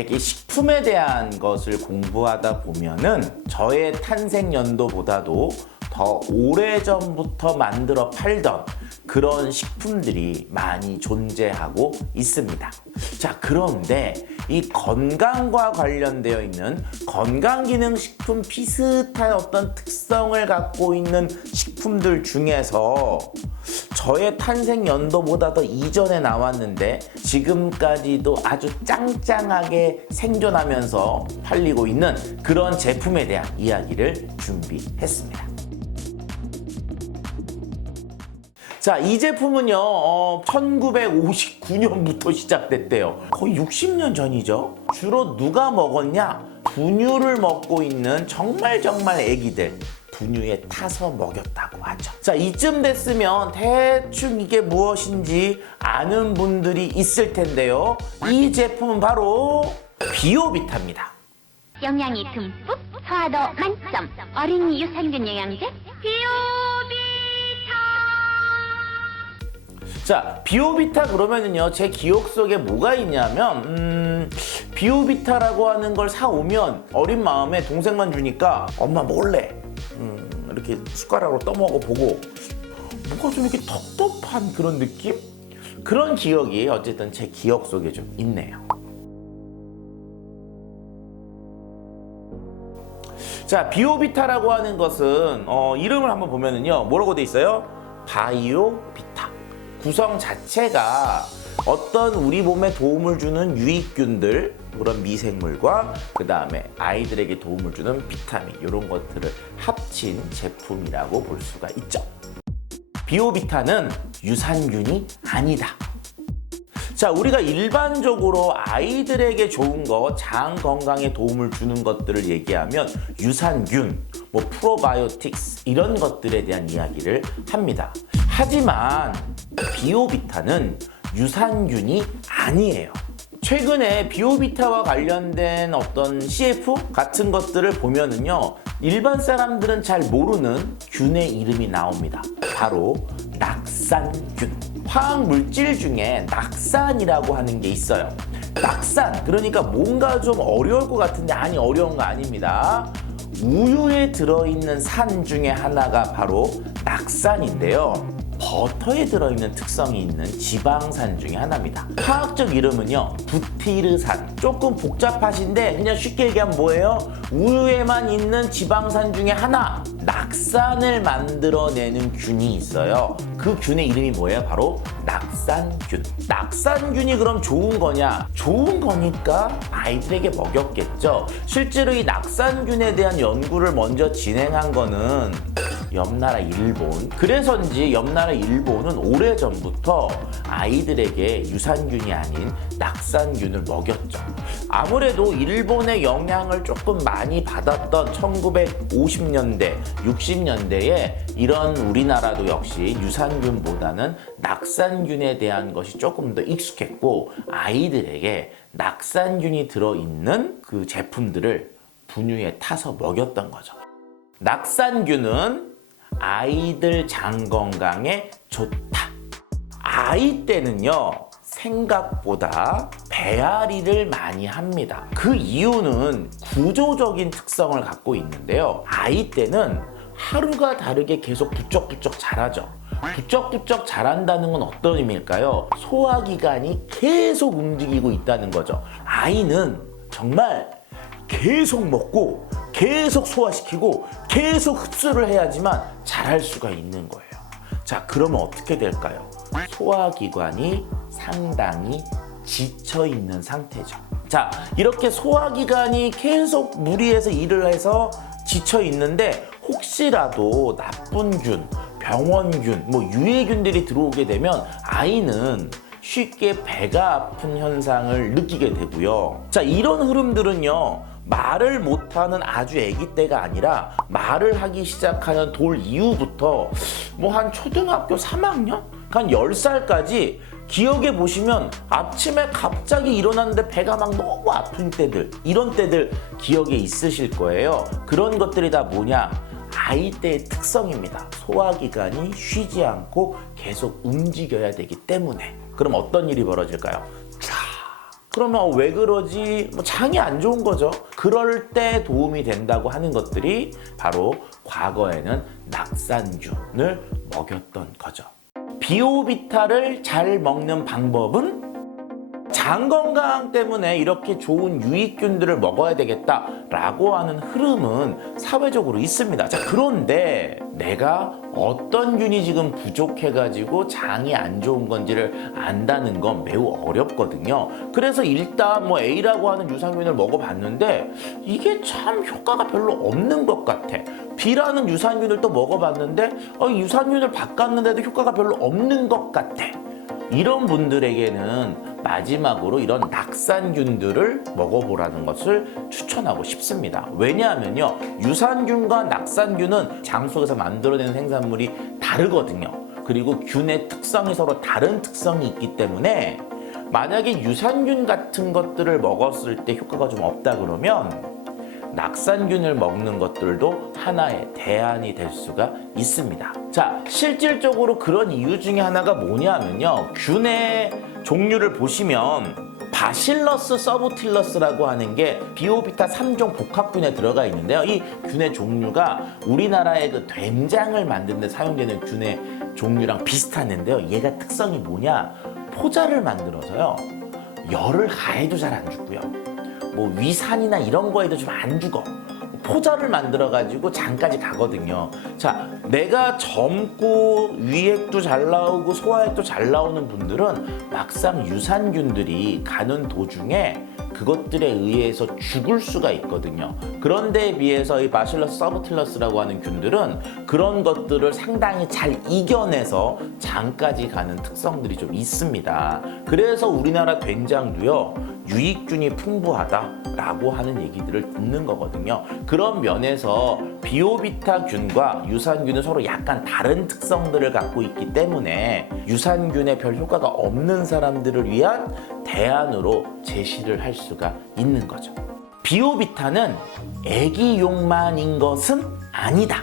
이 식품에 대한 것을 공부하다 보면은 저의 탄생 연도보다도 더 오래전부터 만들어 팔던 그런 식품들이 많이 존재하고 있습니다. 자, 그런데 이 건강과 관련되어 있는 건강기능식품 비슷한 어떤 특성을 갖고 있는 식품들 중에서 저의 탄생 연도보다 더 이전에 나왔는데 지금까지도 아주 짱짱하게 생존하면서 팔리고 있는 그런 제품에 대한 이야기를 준비했습니다. 자, 이 제품은요 1959년부터 시작됐대요. 거의 60년 전이죠. 주로 누가 먹었냐? 분유를 먹고 있는 정말 애기들, 분유에 타서 먹였다고 하죠. 자, 이쯤 됐으면 대충 이게 무엇인지 아는 분들이 있을 텐데요. 이 제품은 바로 비오비타입니다. 영양이 듬뿍, 소화도 만점, 어린이 유산균 영양제 비오비타. 자, 비오비타 그러면은요, 제 기억 속에 뭐가 있냐면 비오비타라고 하는 걸 사오면 어린 마음에 동생만 주니까 엄마 몰래 이렇게 숟가락으로 떠먹어 보고 뭐가 좀 이렇게 텁텁한 그런 느낌? 그런 기억이 어쨌든 제 기억 속에 좀 있네요. 자, 비오비타라고 하는 것은 이름을 한번 보면은요, 뭐라고 돼 있어요? 바이오비타. 구성 자체가 어떤 우리 몸에 도움을 주는 유익균들, 그런 미생물과 그 다음에 아이들에게 도움을 주는 비타민, 이런 것들을 합친 제품이라고 볼 수가 있죠. 비오비타는 유산균이 아니다. 자, 우리가 일반적으로 아이들에게 좋은 거, 장 건강에 도움을 주는 것들을 얘기하면 유산균, 프로바이오틱스 이런 것들에 대한 이야기를 합니다. 하지만 비오비타는 유산균이 아니에요. 최근에 비오비타와 관련된 어떤 CF 같은 것들을 보면은요, 일반 사람들은 잘 모르는 균의 이름이 나옵니다. 바로 낙산균. 화학 물질 중에 낙산이라고 하는 게 있어요. 낙산, 그러니까 뭔가 좀 어려울 것 같은데 아니, 어려운 거 아닙니다. 우유에 들어있는 산 중에 하나가 바로 낙산인데요. 버터에 들어있는 특성이 있는 지방산 중에 하나입니다. 화학적 이름은요, 부티르산. 조금 복잡하신데 그냥 쉽게 얘기하면 뭐예요? 우유에만 있는 지방산 중에 하나, 낙산을 만들어내는 균이 있어요. 그 균의 이름이 뭐예요? 바로 낙산균. 낙산균이 그럼 좋은 거냐? 좋은 거니까 아이들에게 먹였겠죠. 실제로 이 낙산균에 대한 연구를 먼저 진행한 거는 옆나라 일본. 그래서인지 옆나라 일본은 오래전부터 아이들에게 유산균이 아닌 낙산균을 먹였죠. 아무래도 일본의 영향을 조금 많이 받았던 1950년대, 60년대에 이런 우리나라도 역시 유산균보다는 낙산균에 대한 것이 조금 더 익숙했고, 아이들에게 낙산균이 들어있는 그 제품들을 분유에 타서 먹였던 거죠. 낙산균은 아이들 장 건강에 좋다. 아이 때는요, 생각보다 배앓이를 많이 합니다. 그 이유는 구조적인 특성을 갖고 있는데요. 아이 때는 하루가 다르게 계속 부쩍부쩍 자라죠. 부쩍부쩍 자란다는 건 어떤 의미일까요? 소화기관이 계속 움직이고 있다는 거죠. 아이는 정말 계속 먹고 계속 소화시키고 계속 흡수를 해야지만 자랄 수가 있는 거예요. 자, 그러면 어떻게 될까요? 소화기관이 상당히 지쳐 있는 상태죠. 자, 이렇게 소화기관이 계속 무리해서 일을 해서 지쳐 있는데 혹시라도 나쁜 균, 병원균, 유해균들이 들어오게 되면 아이는 쉽게 배가 아픈 현상을 느끼게 되고요. 자, 이런 흐름들은요, 말을 못하는 아주 아기 때가 아니라 말을 하기 시작하는 돌 이후부터 한 초등학교 3학년? 한 10살까지 기억해 보시면 아침에 갑자기 일어났는데 배가 막 너무 아픈 때들, 이런 때들 기억에 있으실 거예요. 그런 것들이 다 뭐냐? 아이 때의 특성입니다. 소화기관이 쉬지 않고 계속 움직여야 되기 때문에. 그럼 어떤 일이 벌어질까요? 쫙 그러면 왜 그러지? 뭐 장이 안 좋은 거죠. 그럴 때 도움이 된다고 하는 것들이 바로 과거에는 낙산균을 먹였던 거죠. 비오비타를 잘 먹는 방법은 장 건강 때문에 이렇게 좋은 유익균들을 먹어야 되겠다라고 하는 흐름은 사회적으로 있습니다. 자, 그런데 내가 어떤 균이 지금 부족해가지고 장이 안 좋은 건지를 안다는 건 매우 어렵거든요. 그래서 일단 뭐 A라고 하는 유산균을 먹어봤는데 이게 참 효과가 별로 없는 것 같아. B라는 유산균을 또 먹어봤는데 유산균을 바꿨는데도 효과가 별로 없는 것 같아. 이런 분들에게는 마지막으로 이런 낙산균들을 먹어보라는 것을 추천하고 싶습니다. 왜냐하면요, 유산균과 낙산균은 장 속에서 만들어내는 생산물이 다르거든요. 그리고 균의 특성이 서로 다른 특성이 있기 때문에 만약에 유산균 같은 것들을 먹었을 때 효과가 좀 없다 그러면 낙산균을 먹는 것들도 하나의 대안이 될 수가 있습니다. 자, 실질적으로 그런 이유 중에 하나가 뭐냐면요, 균의 종류를 보시면 바실러스 서브틸러스라고 하는 게 비오비타 3종 복합균에 들어가 있는데요. 이 균의 종류가 우리나라의 그 된장을 만드는 데 사용되는 균의 종류랑 비슷한데요. 얘가 특성이 뭐냐? 포자를 만들어서요, 열을 가해도 잘 안 죽고요, 뭐 위산이나 이런 거에도 좀 안 죽어. 포자를 만들어가지고 장까지 가거든요. 자, 내가 젊고 위액도 잘 나오고 소화액도 잘 나오는 분들은 막상 유산균들이 가는 도중에 그것들에 의해서 죽을 수가 있거든요. 그런데 비해서 이 바실러스 서브틸러스라고 하는 균들은 그런 것들을 상당히 잘 이겨내서 장까지 가는 특성들이 좀 있습니다. 그래서 우리나라 된장도요, 유익균이 풍부하다라고 하는 얘기들을 듣는 거거든요. 그런 면에서 비오비타균과 유산균은 서로 약간 다른 특성들을 갖고 있기 때문에 유산균에 별 효과가 없는 사람들을 위한 대안으로 제시를 할 수가 있는 거죠. 비오비타는 애기용만인 것은 아니다.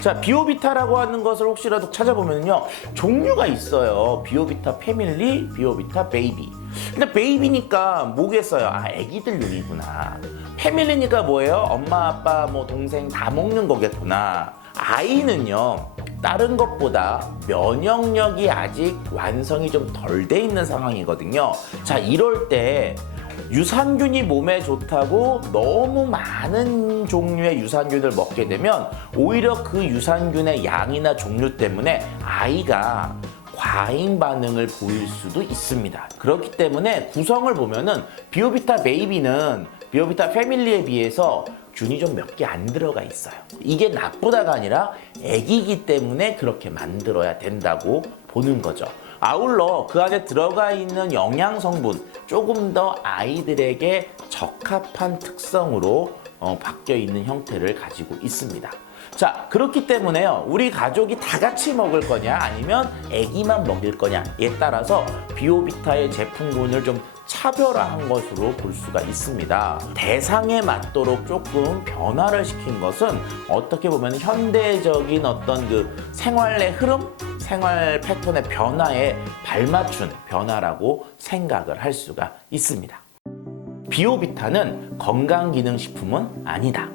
자, 비오비타라고 하는 것을 혹시라도 찾아보면요, 종류가 있어요. 비오비타 패밀리, 비오비타 베이비. 근데 베이비니까 뭐겠어요? 애기들용이구나. 패밀리니까 뭐예요? 엄마, 아빠, 뭐 동생 다 먹는 거겠구나. 아이는요, 다른 것보다 면역력이 아직 완성이 좀 덜 돼 있는 상황이거든요. 자, 이럴 때 유산균이 몸에 좋다고 너무 많은 종류의 유산균을 먹게 되면 오히려 그 유산균의 양이나 종류 때문에 아이가 과잉 반응을 보일 수도 있습니다. 그렇기 때문에 구성을 보면은 비오비타 베이비는 비오비타 패밀리에 비해서 균이 좀 몇 개 안 들어가 있어요. 이게 나쁘다가 아니라 애기이기 때문에 그렇게 만들어야 된다고 보는 거죠. 아울러 그 안에 들어가 있는 영양 성분 조금 더 아이들에게 적합한 특성으로 바뀌어 있는 형태를 가지고 있습니다. 자, 그렇기 때문에요, 우리 가족이 다 같이 먹을 거냐 아니면 애기만 먹일 거냐에 따라서 비오비타의 제품군을 좀 차별화한 것으로 볼 수가 있습니다. 대상에 맞도록 조금 변화를 시킨 것은 어떻게 보면 현대적인 어떤 그 생활의 흐름, 생활 패턴의 변화에 발맞춘 변화라고 생각을 할 수가 있습니다. 비오비타는 건강기능식품은 아니다.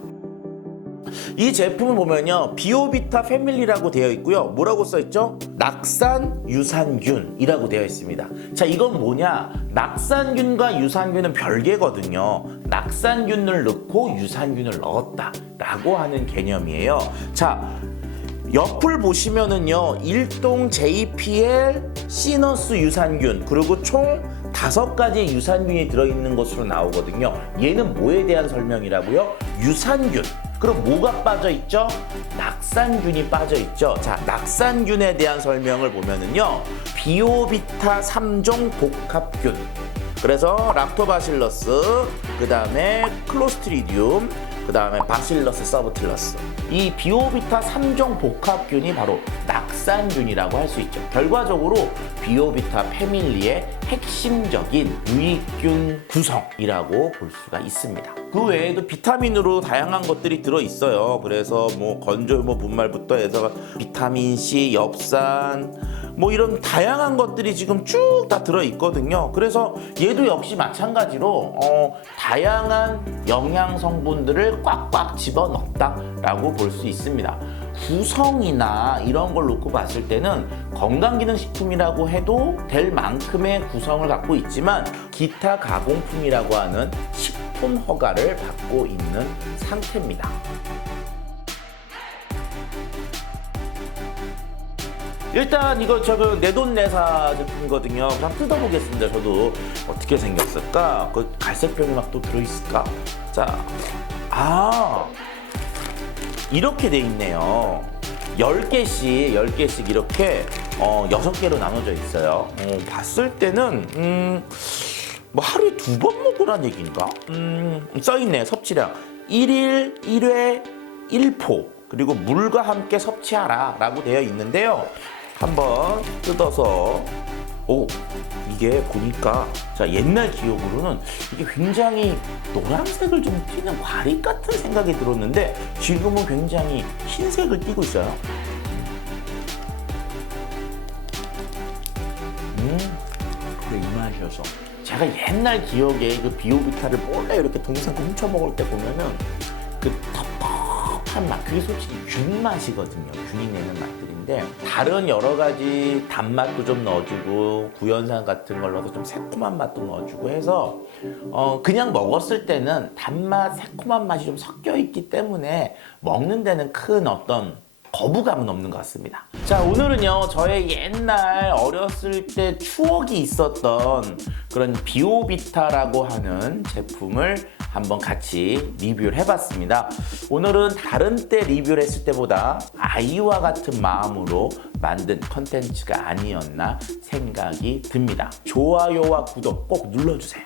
이 제품을 보면요, 비오비타 패밀리라고 되어 있고요. 뭐라고 써있죠? 낙산 유산균이라고 되어 있습니다. 자, 이건 뭐냐? 낙산균과 유산균은 별개거든요. 낙산균을 넣고 유산균을 넣었다라고 하는 개념이에요. 자, 옆을 보시면은요, 일동 JPL 시너스 유산균, 그리고 총 5가지의 유산균이 들어있는 것으로 나오거든요. 얘는 뭐에 대한 설명이라고요? 유산균. 그럼 뭐가 빠져있죠? 낙산균이 빠져있죠. 자, 낙산균에 대한 설명을 보면은요, 비오비타 3종 복합균, 그래서 락토바실러스, 그 다음에 클로스트리디움, 그 다음에 바실러스 서브틸러스, 이 비오비타 3종 복합균이 바로 낙산균이라고 할 수 있죠. 결과적으로 비오비타 패밀리의 핵심적인 유익균 구성이라고 볼 수가 있습니다. 그 외에도 비타민으로 다양한 것들이 들어있어요. 그래서 뭐 건조효모 분말부터 해서 비타민C, 엽산 뭐 이런 다양한 것들이 지금 쭉 다 들어있거든요. 그래서 얘도 역시 마찬가지로 다양한 영양 성분들을 꽉꽉 집어넣었다라고 볼 수 있습니다. 구성이나 이런 걸 놓고 봤을 때는 건강기능식품이라고 해도 될 만큼의 구성을 갖고 있지만 기타 가공품이라고 하는 식품 허가를 받고 있는 상태입니다. 일단 이거 내돈내사 제품이거든요. 한번 뜯어보겠습니다. 저도 어떻게 생겼을까? 그 갈색병이 막 또 들어있을까? 자, 이렇게 돼 있네요. 10개씩 이렇게 6개로 나눠져 있어요. 봤을 때는 뭐 하루에 2번 먹으란 얘기인가? 써있네. 섭취량 1일 1회 1포 그리고 물과 함께 섭취하라 라고 되어 있는데요. 한번 뜯어서 이게 보니까 옛날 기억으로는 이게 굉장히 노란색을 좀 띠는 과립 같은 생각이 들었는데 지금은 굉장히 흰색을 띠고 있어요. 그래 이 맛이어서 제가 옛날 기억에 그 비오비타를 몰래 이렇게 동생 거 훔쳐 먹을 때 보면은 그 텁텁한 맛, 그게 솔직히 균 맛이거든요. 균이 내는 맛들인데 다른 여러 가지 단맛도 좀 넣어주고 구연산 같은 걸 넣어서 좀 새콤한 맛도 넣어주고 해서 그냥 먹었을 때는 단맛, 새콤한 맛이 좀 섞여 있기 때문에 먹는 데는 큰 어떤 거부감은 없는 것 같습니다. 자, 오늘은요 저의 옛날 어렸을 때 추억이 있었던 그런 비오비타라고 하는 제품을 한번 같이 리뷰를 해봤습니다. 오늘은 다른 때 리뷰를 했을 때보다 아이와 같은 마음으로 만든 컨텐츠가 아니었나 생각이 듭니다. 좋아요와 구독 꼭 눌러주세요.